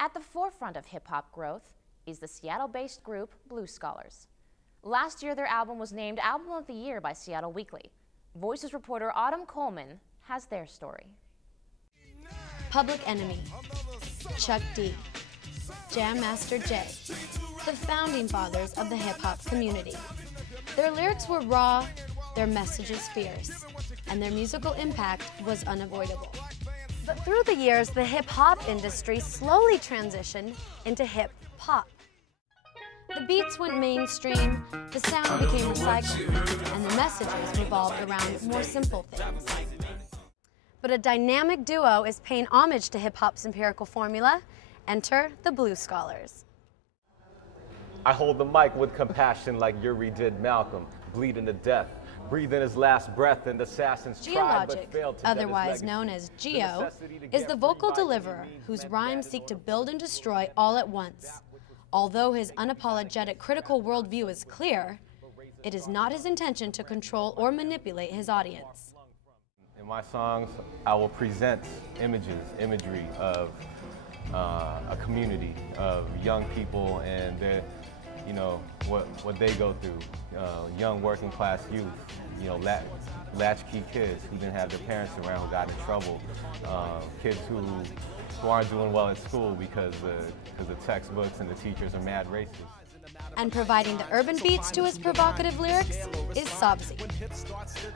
At the forefront of hip-hop growth is the Seattle-based group Blues Scholars. Last year, their album was named Album of the Year by Seattle Weekly. Voices reporter Autumn Coleman has their story. Public Enemy, Chuck D, Jam Master Jay, the founding fathers of the hip-hop community. Their lyrics were raw, their messages fierce, and their musical impact was unavoidable. But through the years, the hip-hop industry slowly transitioned into hip-hop. The beats went mainstream, the sound became recycled, and the messages revolved around more simple things. But a dynamic duo is paying homage to hip-hop's empirical formula. Enter the Blues Scholars. I hold the mic with compassion like Yuri did Malcolm, bleeding to death, breathing his last breath, and assassins tried but failed to otherwise known as Geo, is the vocal deliverer whose rhymes seek to build and destroy all at once. Although his unapologetic critical worldview is clear, it is not his intention to control or manipulate his audience. In my songs, I will present imagery of a community of young people and their, what they go through. Young working class youth, latchkey kids who didn't have their parents around, who got in trouble, kids who aren't doing well at school because the textbooks and the teachers are mad racist. And providing the urban beats to his provocative lyrics is Sobzi.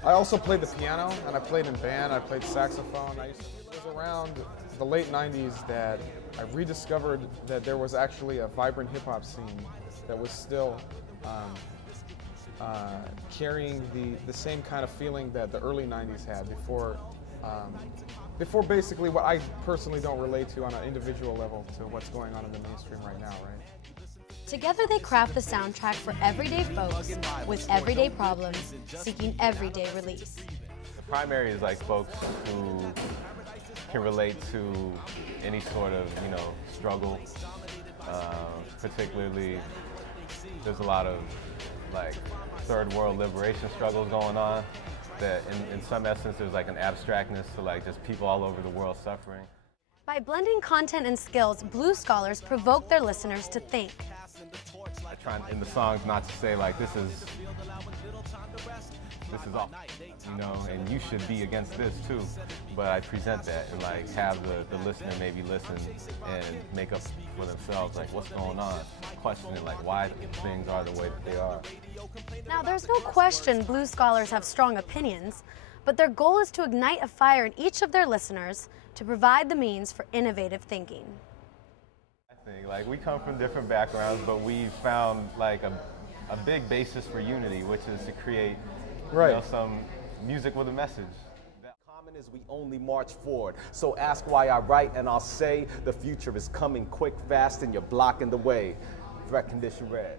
I also played the piano, and I played in band, I played saxophone. It was around the late 90s that I rediscovered that there was actually a vibrant hip-hop scene that was still carrying the same kind of feeling that the early 90s had before basically what I personally don't relate to on an individual level to what's going on in the mainstream right now, right? Together they craft the soundtrack for everyday folks with everyday problems, seeking everyday release. The primary is like folks who can relate to any sort of, struggle. Particularly, there's a lot of like third world liberation struggles going on that in some essence there's like an abstractness to like just people all over the world suffering. By blending content and skills, Blues Scholars provoke their listeners to think. I try in the songs not to say like this is all, and you should be against this too. But I present that and like have the listener maybe listen and make up for themselves like what's going on, questioning like why things are the way that they are. Now there's no question Blues Scholars have strong opinions, but their goal is to ignite a fire in each of their listeners to provide the means for innovative thinking. I think like we come from different backgrounds, but we found like a big basis for unity, which is to create some music with a message. Common is we only march forward. So ask why I write and I'll say the future is coming quick, fast, and you're blocking the way. Threat condition red.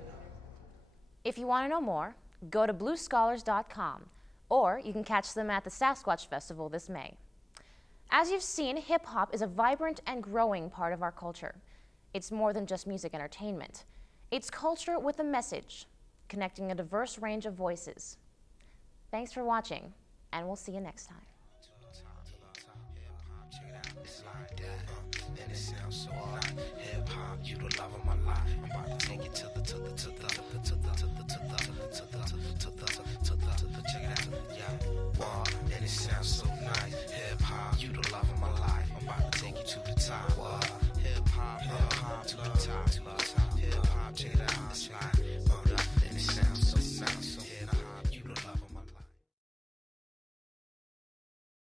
If you want to know more, go to bluescholars.com, or you can catch them at the Sasquatch Festival this May. As you've seen, hip-hop is a vibrant and growing part of our culture. It's more than just music entertainment. It's culture with a message, connecting a diverse range of voices. Thanks for watching, and we'll see you next time. It sounds so nice. Hip hop, you the love of my life. I'm about to take you to the top.